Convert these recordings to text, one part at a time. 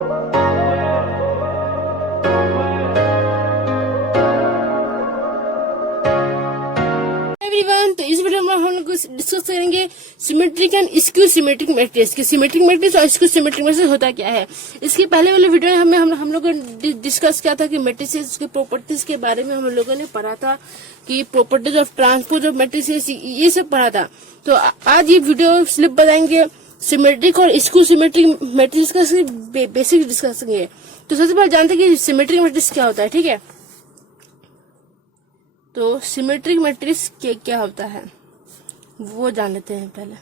Everyone, तो इस video में हम लोग डिस्कस करेंगे symmetric and skew symmetric matrix की सिमेट्रिक मैट्रिक्स और स्क्यू सिमेट्रिक मैट्रिक्स होता क्या है। इसके पहले वाले वीडियो में हम लोगों ने डिस्कस किया था कि मैट्रिसेस की प्रॉपर्टीज के बारे में हम लोगों ने पढ़ा था कि properties of transpose of matrices ये सब पढ़ा था। तो आज ये वीडियो स्लिप बताएंगे सिमेट्रिक और स्क्यू सिमेट्रिक मैट्रिक्स का बेसिक डिस्कस करेंगे। तो सबसे पहले जानते हैं कि सिमेट्रिक मैट्रिक्स क्या होता है। ठीक है, तो सिमेट्रिक मैट्रिक्स क्या होता है वो जान लेते हैं पहले।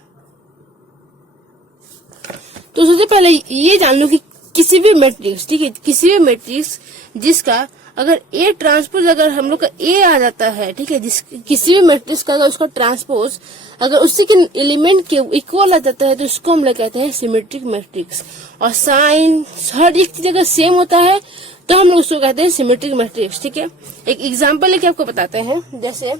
तो सबसे पहले ये जान लो कि किसी भी मैट्रिक्स, ठीक है, किसी भी मैट्रिक्स जिसका अगर ए ट्रांसपोज अगर हम लोग का ए आ जाता है, ठीक है, किसी भी मैट्रिक्स का अगर उसका ट्रांसपोज अगर उसी के एलिमेंट के इक्वल आ जाता है तो उसको हम लोग कहते हैं सिमेट्रिक मैट्रिक्स। और साइन हर एक जगह सेम होता है तो हम लोग उसको कहते हैं सिमेट्रिक मैट्रिक्स। ठीक है, एक एग्जांपल लेके आपको बताते हैं। जैसे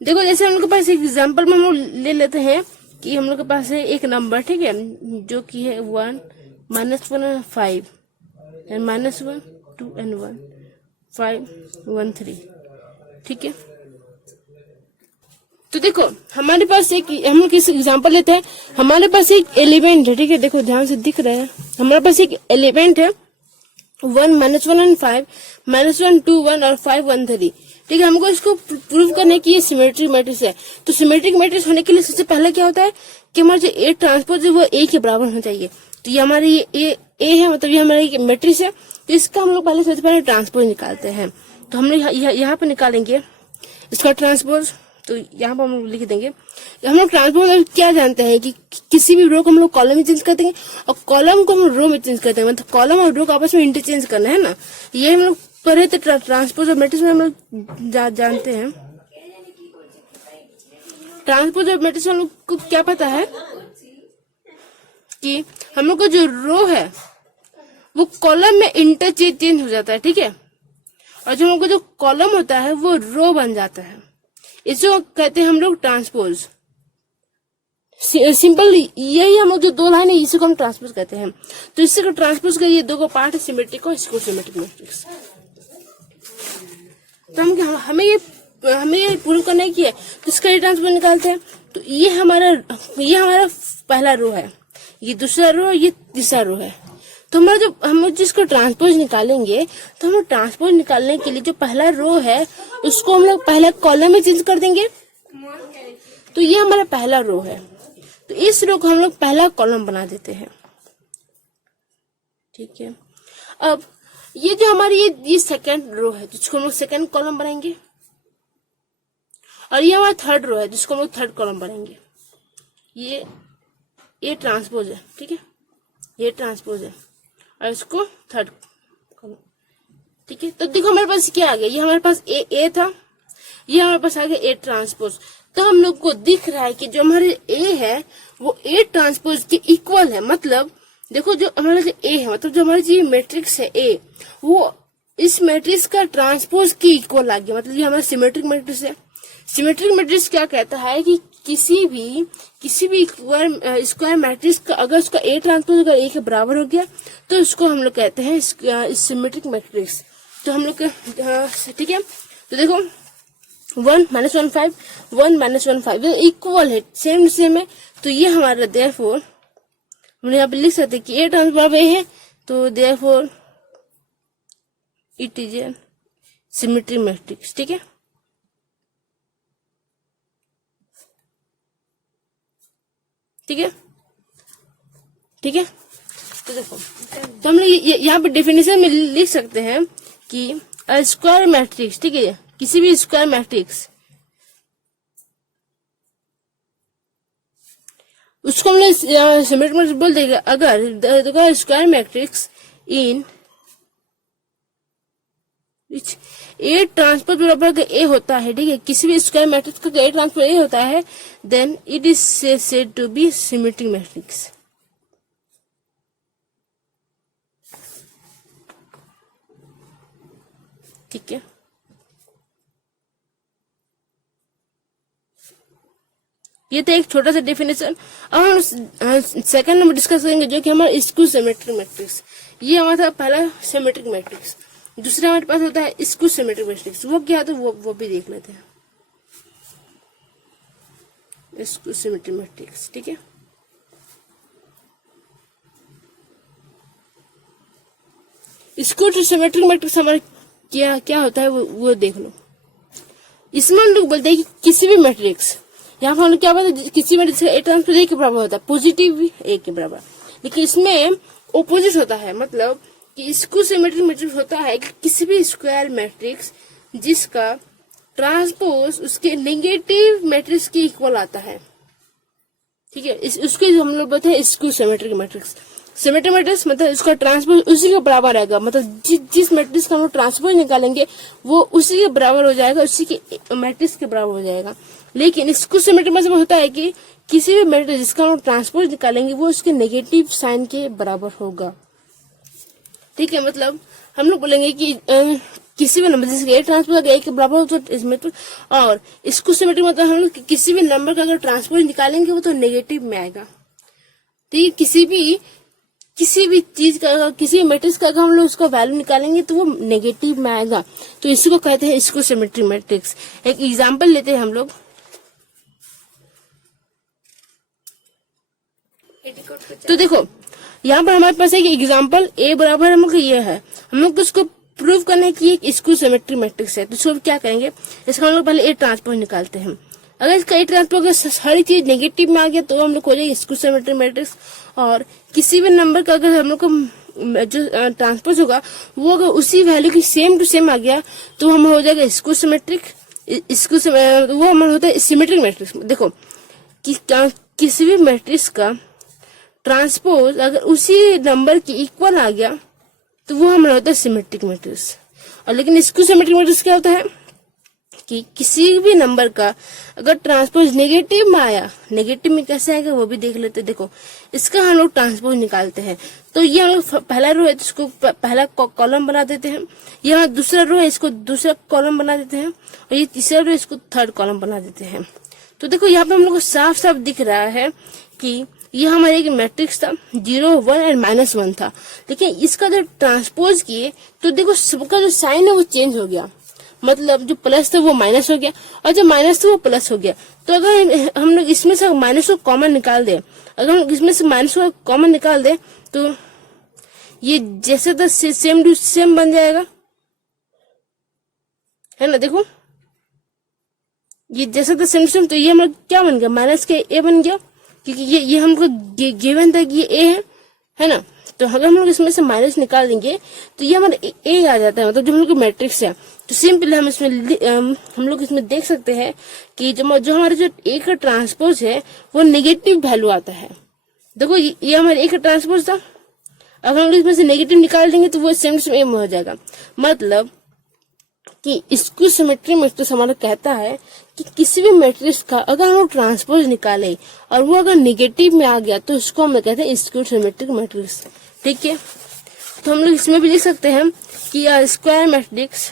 देखो, जैसे हम लोग के पास एक एग्जांपल में हम लोग ले लेते हैं कि हम लोग के पास है एक नंबर, ठीक है, जो कि है 1 -1 5 एंड -1 2 एंड 1 5 1 3। ठीक है, तो देखो हमारे पास एक, हम लोग किस एग्जांपल लेते हैं, हमारे पास एक एलिमेंट है। ठीक है, देखो ध्यान से दिख रहा है, हमारे पास एक एलिमेंट है 1 -1 एंड 5 -1 2 1 और 5 1 3। ठीक है, हमको इसको प्रूव करने की ये सिमेट्रिक मैट्रिक्स है। तो सिमेट्रिक मैट्रिक्स होने के लिए सबसे पहले क्या होता है कि हमारा जो ए ट्रांसपोज है वो ए के बराबर होना चाहिए। तो ये हमारी ए है, मतलब ये हमारी मैट्रिक्स है। तो इसका हम लोग पहले सबसे पहले ट्रांसपोज निकालते हैं। तो हम लोग यहाँ पे निकालेंगे इसका ट्रांसपोज। तो यहाँ पर हम लोग लिख देंगे, हम लोग ट्रांसपोज क्या जानते हैं कि किसी भी रो को हम लोग कॉलम में चेंज कर देंगे और कॉलम को हम रो में चेंज कर देंगे, मतलब कॉलम और रो को आपस में इंटरचेंज करना है ना। ये हम लोग पढ़े थे ट्रांसपोज और मैट्रिक्स में हम लोग जानते हैं। ट्रांसपोज और मैट्रिक्स में हम लोग को क्या पता है कि हम लोग का जो रो है वो कॉलम में इंटरचेंज हो जाता है। ठीक है, और जो हम लोग का जो कॉलम होता है वो रो बन जाता है। इसको कहते हैं हम लोग ट्रांसपोज। सिंपल यही हम लोग जो दो लाइन है इसी को हम ट्रांसपोज कहते हैं। तो इससे को ट्रांसपोज का ये दो को पार्ट है, सिमेट्रिक और स्क्यू सिमेट्रिक मैट्रिक्स। तो हमें ये प्रूव करना है कि है, तो इसका ट्रांसपोज निकालते हैं। तो ये हमारा पहला रो है, ये दूसरा रो, ये तीसरा रो है। तो हमारा जो हम जिसको ट्रांसपोज निकालेंगे, तो हम ट्रांसपोज निकालने के लिए जो पहला रो है उसको हम लोग पहला कॉलम में चेंज कर देंगे। तो ये हमारा पहला रो है, तो इस रो को हम लोग पहला कॉलम बना देते हैं। ठीक है, अब ये जो हमारी ये सेकंड रो है जिसको हम लोग सेकंड कॉलम बनाएंगे, और ये हमारा थर्ड रो है जिसको हम लोग थर्ड कॉलम बनाएंगे। ये ट्रांसपोज है। ठीक है, ये ट्रांसपोज है और इसको थर्ड कॉलम। ठीक है, तो देखो हमारे पास क्या आ गया, ये हमारे पास ए था, ये हमारे पास आ गया ए ट्रांसपोज। तो हम लोग को दिख रहा है कि जो हमारे ए है वो ए ट्रांसपोज के इक्वल है। मतलब देखो जो हमारा जो ए है, मतलब जो हमारी जो मैट्रिक्स है ए, वो इस मैट्रिक्स का ट्रांसपोज के इक्वल आ गया। मतलब ये हमारा सिमेट्रिक मैट्रिक्स है। सिमेट्रिक मैट्रिक्स क्या कहता है कि किसी भी स्क्वायर मैट्रिक्स का अगर उसका ए ट्रांसपोज अगर ए के बराबर हो गया तो उसको हम लोग कहते हैं सिमेट्रिक मैट्रिक्स। तो हम लोग ठीक है, तो देखो 1 -1 5 1 -1 5 इक्वल है, सेम है। तो ये हमारा देयरफॉर हम यहाँ पे लिख सकते हैं कि ए ट्रांसपोज ए है, तो therefore it is a symmetric matrix. ठीक है, ठीक है, तो देखो, तो हम लोग यहाँ पे डेफिनेशन में लिख सकते हैं कि स्क्वायर मैट्रिक्स, ठीक है, किसी भी स्क्वायर मैट्रिक्स उसको हम लोग सिमेट्रिक मैट्रिक्स बोल देंगे अगर square matrix in A transpose बराबर का ए होता है। ठीक है, किसी भी स्क्वायर मैट्रिक्स का ए ट्रांसपोज ए होता है, then it is said to be symmetric matrix. ठीक है, ये था एक छोटा सा डेफिनेशन। अब हम सेकंड नंबर डिस्कस करेंगे जो कि हमारा स्क्यू सिमेट्रिक मैट्रिक्स। ये हमारा था पहला सिमेट्रिक मैट्रिक्स। दूसरा हमारे पास होता है स्क्यू सिमेट्रिक मैट्रिक्स। वो क्या होता है वो भी देख लेते हैं। स्क्यू सिमेट्रिक मैट्रिक्स, ठीक है। स्क्यू सिमेट्रिक मैट्रिक्स हमारा क्या होता है वो देख लो। इसमें हम लोग बोलते हैं कि किसी भी मैट्रिक्स, यहाँ पर हम लोग क्या बोलते हैं, किसी मैट्रिक्स का ए ट्रांसपोज ए के बराबर होता है, पॉजिटिव ए के बराबर। लेकिन इसमें ओपोजिट होता है, मतलब कि स्क्यू सिमेट्रिक मैट्रिक्स होता है कि किसी भी स्क्वायर मैट्रिक्स जिसका ट्रांसपोज उसके नेगेटिव मैट्रिक्स के इक्वल आता है, ठीक है। उसको हम लोग बोलते हैं skew symmetric matrix. Symmetric matrix मतलब उसका ट्रांसपोज उसी के बराबर आएगा, मतलब जिस मैट्रिक्स का हम लोग ट्रांसपोज निकालेंगे वो उसी के बराबर हो जाएगा, उसी के मैट्रिक्स के बराबर हो जाएगा। लेकिन स्क्यू सिमेट्रिक मतलब होता है कि किसी भी मैट्रिक्स जिसका हम लोग ट्रांसपोज निकालेंगे वो उसके नेगेटिव साइन के बराबर होगा, ठीक है। मतलब हम लोग बोलेंगे कि किसी भी नंबर जिसके ए ट्रांसपोज ए के बराबर हो तो इसमें तो, और स्क्यू सिमेट्रिक मतलब हम लोग किसी भी नंबर का अगर ट्रांसपोज निकालेंगे वो तो नेगेटिव में आएगा, ठीक है। किसी भी चीज का, किसी भी मैट्रिक्स का अगर हम लोग उसका वैल्यू निकालेंगे तो वो नेगेटिव में आएगा, तो इसको कहते हैं स्क्यू सिमेट्रिक मैट्रिक्स। एक एग्जांपल लेते हैं हम लोग। तो देखो यहाँ पर हमारे पास एक एग्जांपल ए बराबर हम लोग ये है, हम लोग उसको प्रूव करने की एक स्क्यू सिमेट्रिक मैट्रिक्स है। तो इसको क्या करेंगे, इसका हम लोग पहले ए ट्रांसपोज निकालते हैं। अगर इसका ए ट्रांसपोज सारी चीज नेगेटिव में आ गया तो हम लोग हो जाएगा स्क्यू सिमेट्रिक मैट्रिक्स। और किसी भी नंबर का अगर हम लोग को जो ट्रांसपोज होगा वो अगर उसी वैल्यू की सेम टू सेम आ गया तो हम हो जाएगा स्क्यू सिमेट्रिक। वो हमारा होता है सिमेट्रिक मैट्रिक्स। देखो कि किसी भी मैट्रिक्स का ट्रांसपोज अगर उसी नंबर की इक्वल आ गया तो वो हमारा होता है सिमेट्रिक मैट्रिक्स। और लेकिन स्क्यू सिमेट्रिक मैट्रिक्स क्या होता है कि किसी भी नंबर का अगर ट्रांसपोज नेगेटिव में आया, नेगेटिव में कैसे आएगा वो भी देख लेते हैं। देखो इसका हम लोग ट्रांसपोज निकालते हैं तो ये हम लोग पहला रो है तो इसको पहला कॉलम बना देते हैं, यहाँ दूसरा रो है इसको दूसरा कॉलम बना देते हैं, और ये तीसरा रो इसको थर्ड कॉलम बना देते हैं। तो देखो यहाँ पे हम लोग को साफ साफ दिख रहा है कि ये हमारे एक मैट्रिक्स था 0, 1 और -1 था, लेकिन इसका जब ट्रांसपोज किए तो देखो सबका जो साइन है वो चेंज हो गया, मतलब जो प्लस था वो माइनस हो गया और जो माइनस था वो प्लस हो गया। तो अगर हम लोग इसमें से माइनस को कॉमन निकाल दे, अगर हम इसमें से माइनस को कॉमन निकाल दे तो ये जैसे तो सेम टू सेम बन जाएगा, है ना। देखो ये जैसे तो सेम टू सेम, तो ये हम लोग क्या बन गया, माइनस के ए बन गया, क्योंकि ये हमको गिवन था कि ये ए है ना। तो अगर हम लोग इसमें से माइनस निकाल देंगे तो ये हमारा ए आ जाता है, मतलब जो हम लोग मैट्रिक्स है। तो सिंपली हम इसमें हम लोग इसमें देख सकते हैं कि जो हमारे जो ए का ट्रांसपोज है वो नेगेटिव वैल्यू आता है। देखो ये हमारे ए का ट्रांसपोज था, अगर हम लोग इसमें से नेगेटिव निकाल देंगे तो वो सेम टू सेम हो जाएगा। मतलब कि स्क्यू सिमेट्रिक मैट्रिक्स हमारा कहता है कि किसी भी मैट्रिक्स का अगर हम लोग ट्रांसपोज निकाले और वो अगर नेगेटिव में आ गया तो उसको हम कहते हैं स्क्यू सिमेट्रिक मैट्रिक्स, ठीक है। तो हम लोग इसमें भी लिख सकते हैं कि स्क्वायर मैट्रिक्स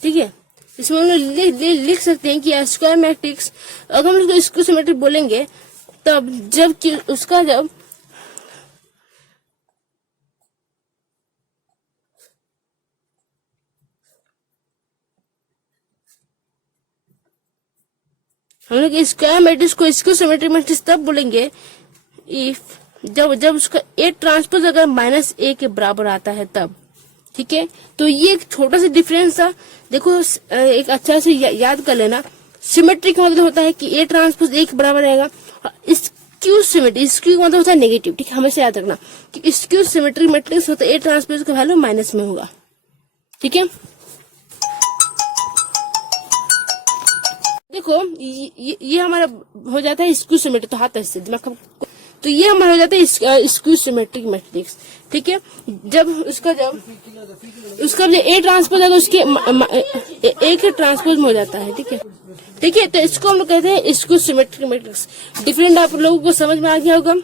ठीक है, इसमें हम लोग लिख सकते हैं कि स्क्वायर मैट्रिक्स अगर हम उसको स्क्यू सिमेट्रिक बोलेंगे तब जब कि उसका जब हम लोग स्क्वायर मैट्रिक्स को स्क्यू सिमेट्रिक मैट्रिक्स तब बोलेंगे इफ जब उसका ए ट्रांसपोज अगर -a के बराबर आता है तब, ठीक है। तो ये एक छोटा सा डिफरेंस था, देखो एक अच्छा से याद कर लेना। सिमेट्रिक का मतलब होता है कि ए ट्रांसपोज ए के बराबर रहेगा, और स्क्यू सिमेट्रिक, स्क्यू का मतलब होता है नेगेटिव, ठीक है। हमेशा याद रखना कि स्क्यू सिमेट्रिक मैट्रिक्स होता है ए ट्रांसपोज का वैल्यू माइनस में होगा, ठीक है। देखो ये हमारा हो जाता है स्क्यू सिमेट्रिक, तो हाथ ऐसे दिमाग, तो ये हमारा हो जाता है स्क्यू सिमेट्रिक मैट्रिक्स, ठीक है। जब उसका जब ए ट्रांसपोज है तो उसके ए के ट्रांसपोज में हो जाता है, ठीक है, ठीक है। तो इसको हम लोग कहते हैं स्क्यू सिमेट्रिक मैट्रिक्स। डिफरेंट आप लोगों को समझ में आ गया होगा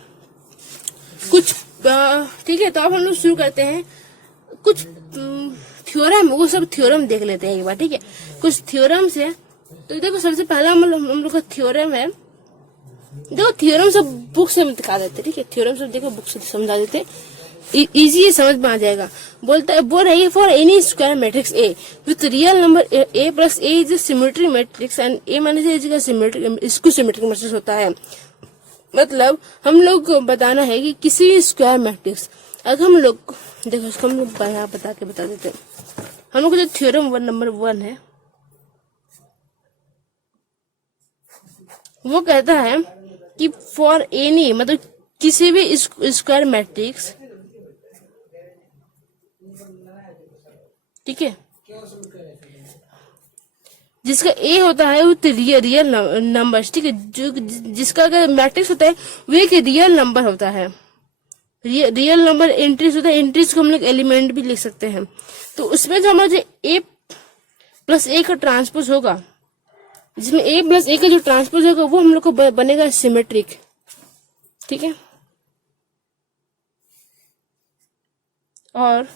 कुछ, ठीक है। तो अब हम लोग शुरू करते हैं कुछ थ्योरम, वो सब थ्योरम देख लेते हैं एक बार, ठीक है। कुछ थ्योरम से, तो देखो सबसे पहला हम लोग का थ्योरम है, देखो थ्योरम सब बुक से दिखा देते, ठीक है। थ्योरम सब देखो बुक से समझा देते, इजी समझ में आ जाएगा। बोल रही है for N E square matrix A with real number A plus A is symmetry matrix and A minus A is symmetric, इसको सिमेट्रिक मैट्रिक्स होता है। मतलब हम लोग को बताना है कि किसी भी स्क्वायर मैट्रिक्स, अगर हम लोग देखो इसको हम लोग यहाँ बता देते हैं। हम लोग जो थ्योरम नंबर 1 है वो कहता है कि फॉर एनी, मतलब किसी भी स्क्वायर मैट्रिक्स, ठीक है, जिसका ए होता है वो रियल नंबर, ठीक है, जो जिसका अगर मैट्रिक्स होता है वो एक रियल नंबर होता है। रियल नंबर एंट्रीज होता है, एंट्रीज को हम लोग एलिमेंट भी लिख सकते हैं। तो उसमें जो हमारा ए प्लस ए का ट्रांसपोज होगा, जिसमें ए प्लस ए का जो ट्रांसपोज होगा वो हम लोग को बनेगा सिमेट्रिक, ठीक है। और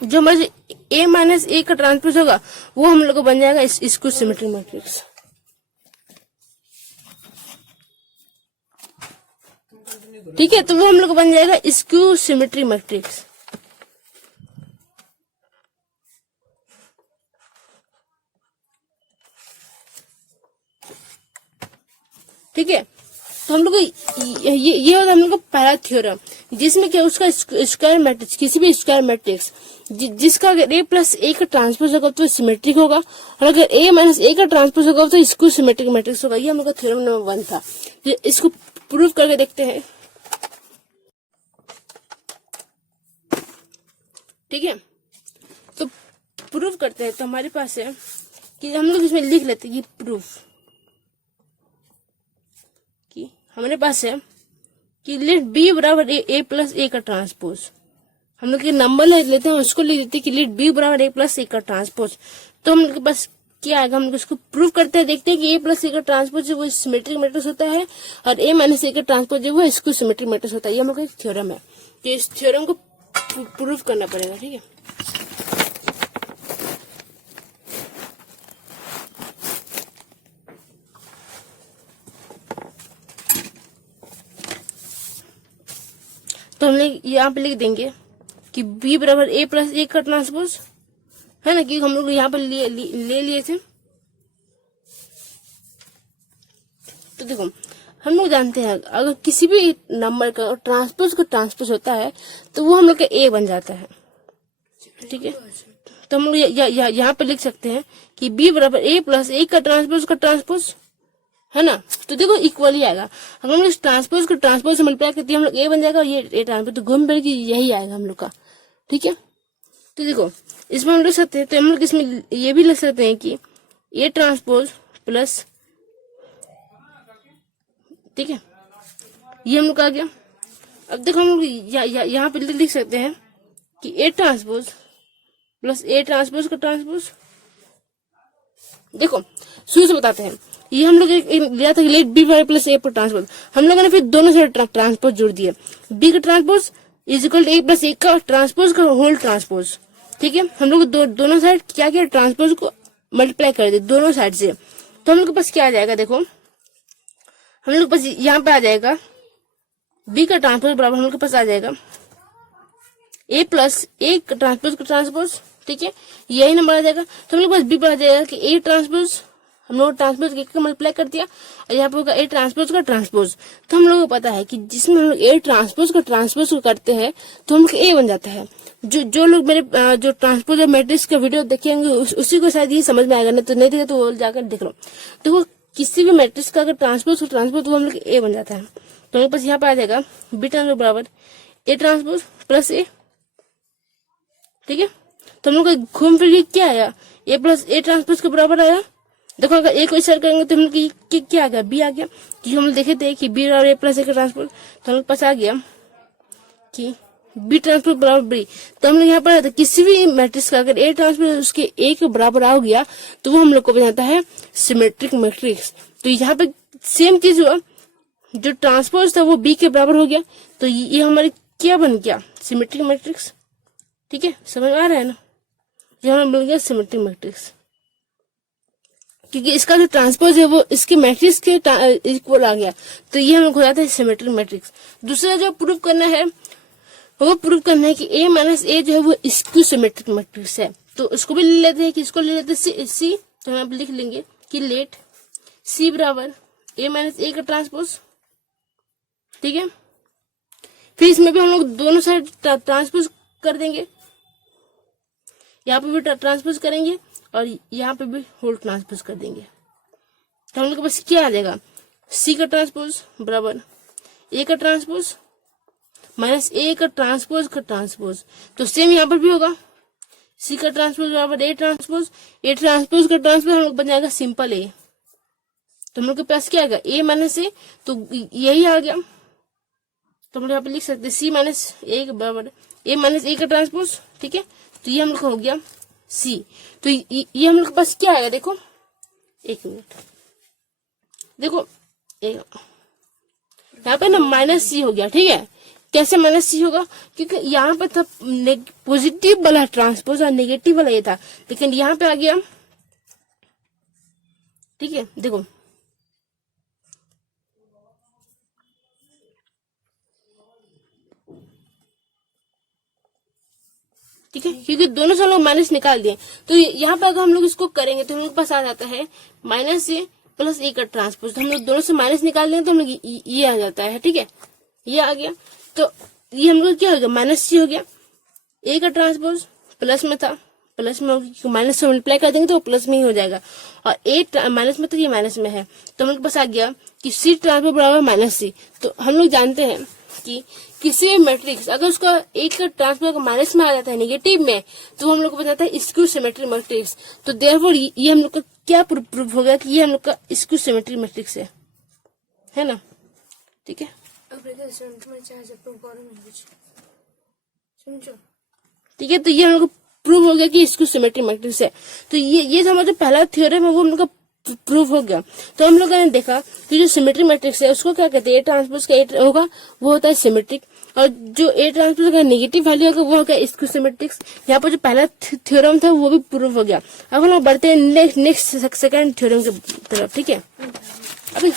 जो हमारे ए माइनस ए का ट्रांसपोज होगा वो हम लोग को बन जाएगा इसको सिमेट्रिक मैट्रिक्स, ठीक है। तो वो हम लोग को बन जाएगा स्क्यू सिमेट्री मैट्रिक्स। ठीक है, तो हम लोग ये होता है हम लोग का पहला थ्योरम, जिसमें क्या उसका स्क्वायर मैट्रिक्स, किसी भी स्क्वायर मैट्रिक्स जिसका अगर ए प्लस ए का ट्रांसपोज होगा तो सिमेट्रिक होगा, और अगर ए माइनस ए का ट्रांसपोज होगा तो इसको सिमेट्रिक मैट्रिक्स होगा। ये हम लोग का थ्योरम नंबर 1 था। इसको प्रूव करके देखते हैं, ठीक है। तो प्रूव करते हैं, तो हमारे पास है कि हम लोग इसमें लिख लेते हैं कि प्रूफ, कि हमारे पास है कि लेट बी बराबर ए प्लस ए का ट्रांसपोज, हम लोग नंबर ले लेते हैं उसको लिख देते हैं कि लेट बी बराबर ए प्लस ए का ट्रांसपोज। तो हम लोग के पास क्या आएगा, हम लोग इसको प्रूव करते हैं, देखते हैं कि ए प्लस ए का ट्रांसपोज वो सिमेट्रिक मैट्रिक्स होता है और ए माइनस ए का ट्रांसपोज वो इसको सिमेट्रिक मैट्रिक्स होता है। ये हम लोग का एक थ्योरम है, तो इस थ्योरम को प्रूव करना पड़ेगा, ठीक है। तो हम लोग यहाँ पे लिख देंगे कि b बराबर a प्लस ए का ट्रांसपोज है ना, कि हम लोग यहाँ पर ले लिए थे। तो देखो हम लोग जानते हैं अगर किसी भी नंबर का ट्रांसपोज होता है तो वो हम लोग का a बन जाता है, ठीक है। तो हम लोग यहाँ पे लिख सकते हैं कि b बराबर a प्लस ए का ट्रांसपोज है ना। तो देखो इक्वल ही आएगा, अगर हम लोग इस ट्रांसपोज को ट्रांसपोज से मल्टीप्लाई करते हैं हम लोग ए बन जाएगा, और ये ट्रांसपोज, तो घूम फिर के यही आएगा हम लोग का, ठीक है। तो देखो इसमें हम लिख सकते हैं, तो हम लोग इसमें ये भी लिख सकते हैं कि ए ट्रांसपोज प्लस, ठीक है, ये हम लोग आ गया। अब देखो हम लोग यहाँ पे लिख सकते हैं कि A transpose plus A transpose का ट्रांसपोज। देखो शुरू से बताते हैं, ये हम लोग लिया था लेट बी वाई प्लस ए पर ट्रांसपोज, हम लोगों ने फिर दोनों से ट्रांसपोज जोड़ दिया, बी का transpose is equal to A plus A का ट्रांसपोज का होल ट्रांसपोज, ठीक है। हम लोग दोनों साइड क्या किया, ट्रांसपोज को मल्टीप्लाई कर दिया दोनों साइड से। तो हम लोग के पास क्या आ जाएगा, देखो हम लोग के पास यहाँ पे आ जाएगा बी का ट्रांसपोज बराबर हम लोग के पास आ जाएगा ए प्लस ए का ट्रांसपोज का ट्रांसपोज, ठीक है, यही नंबर आ जाएगा। तो हम लोग के पास बी पर आ जाएगा कि ए ट्रांसपोज, हम लोग ट्रांसपोज के मल्टीप्लाई कर दिया, और यहाँ पे होगा ए ट्रांसपोज का ट्रांसपोज। तो हम लोगों को पता है कि जिसमें हम लोग ए ट्रांसपोज का ट्रांसपोज को करते हैं तो हम लोग ए बन जाता है। जो लोग मेरे जो ट्रांसपोज और मैट्रिक्स का वीडियो देखेंगे उसी को शायद ये समझ में आएगा, नहीं देखे तो जाकर देख लो। तो वो किसी भी मैट्रिक्स का अगर ट्रांसपोज तो हम लोग ए बन जाता है। तो हमारे पास यहाँ पे आ जाएगा बी ट्रांसपोज बराबर ए ट्रांसपोज प्लस ए, ठीक है। तो हम लोग का घूम फिर क्या आया, ए प्लस ए ट्रांसपोज के बराबर आया। देखो अगर ए को इस करेंगे तो हम लोग क्या आ गया, बी आ गया, कि हम लोग देखे थे कि बी और ए प्लस ए का ट्रांसपोज, तो हम लोग पास आ गया कि बी ट्रांसपोज बराबर बी। तो हम लोग यहाँ पर किसी भी मैट्रिक्स का अगर ए ट्रांसपोज उसके ए के बराबर आ गया तो वो हम लोग को बनाता है सिमेट्रिक मैट्रिक्स। तो यहाँ पे सेम चीज हुआ, जो ट्रांसपोज था वो बी के बराबर हो गया, तो ये हमारे क्या बन गया, सिमेट्रिक मैट्रिक्स, ठीक है, समझ में आ रहा है ना। ये हमें मिल गया सिमेट्रिक मैट्रिक्स, क्योंकि इसका जो ट्रांसपोज है वो इसके मैट्रिक्स के इक्वल आ गया, तो ये हमें हो जाता है सिमेट्रिक मैट्रिक्स। दूसरा जो प्रूव करना है वो प्रूव करना है कि A माइनस ए जो है वो स्क्यू सिमेट्रिक मैट्रिक्स है। तो उसको भी ले लेते हैं, कि इसको ले लेते हैं सी, तो हम लिख लेंगे कि लेट सी बराबर A माइनस ए का ट्रांसपोज, ठीक है। फिर इसमें भी हम लोग दोनों साइड ट्रांसपोज कर देंगे, यहाँ पे भी ट्रांसपोज करेंगे और यहाँ पे भी होल ट्रांसपोज कर देंगे, तो हम लोग के पास क्या आ जाएगा, सी का ट्रांसपोज बराबर ए का ट्रांसपोज माइनस ए का ट्रांसपोज का ट्रांसपोज। तो सेम यहाँ पर भी होगा, सी का ट्रांसपोज बराबर ए ट्रांसपोज का ट्रांसपोज हम लोग बन जाएगा सिंपल ए। तो हम लोग के पास क्या आएगा, ए माइनस ए, तो यही आ गया। तो हम लोग यहाँ पे लिख सकते हैं सी माइनस ए बराबर ए माइनस ए का ट्रांसपोज, ठीक है। तो ये हम लोग का हो गया सी। तो ये हम लोग के पास क्या आएगा, देखो एक मिनट, देखो यहाँ पे ना माइनस सी हो गया, ठीक है। कैसे माइनस सी होगा, क्योंकि यहाँ पे था पॉजिटिव वाला ट्रांसपोज और नेगेटिव वाला ये था, लेकिन यहाँ पे आ गया, ठीक है। देखो ठीक है, क्योंकि दोनों से हम लोग माइनस निकाल दिए, तो यहाँ पे अगर हम लोग इसको करेंगे तो हम लोग के पास आ जाता है माइनस ए प्लस ए का ट्रांसपोज। तो हम लोग दोनों से माइनस निकाल देंगे तो हम लोग ये आ जाता है, ठीक है, ये आ गया। तो ये हम लोग क्या हो गया, माइनस सी हो गया, ए का ट्रांसपोज प्लस में था, प्लस में माइनस से मल्टीप्लाई कर देंगे तो प्लस में ही हो जाएगा, और ए माइनस में था, ये माइनस में है, तो हम लोग के पास आ गया कि सी ट्रांसपोज बराबर माइनस सी। तो हम लोग जानते हैं कि किसी भी मैट्रिक्स अगर उसका एक का ट्रांसपोज माइनस में आ जाता है, नेगेटिव में, तो हम लोग को बताता है स्क्यू सिमेट्रिक मैट्रिक्स। तो देयरफॉर ये हम लोग का क्या प्रूफ हो गया कि ये हम लोग का स्क्यू सिमेट्रिक मैट्रिक्स है ना, ठीक है। ठीक है, तो ये हम लोग को प्रूव हो गया कि स्क्यू सिमेट्रिक मैट्रिक्स है। तो ये हमारा जो पहला थ्योरम है वो हम लोग का प्रूफ हो गया। तो हम लोगों ने देखा कि जो सिमेट्रिक मैट्रिक्स है उसको क्या कहते हैं, ए ट्रांसपोज का ए होगा वो होता है सिमेट्रिक, और जो ए ट्रांसपोज का नेगेटिव वैल्यू होगा वो होगा स्क्यू सिमेट्रिक्स। यहाँ पर जो पहला थ्योरम था वो भी प्रूफ हो गया। अब हम लोग बढ़ते हैं नेक्स्ट सेकंड थ्योरम की तरफ, ठीक है। अभी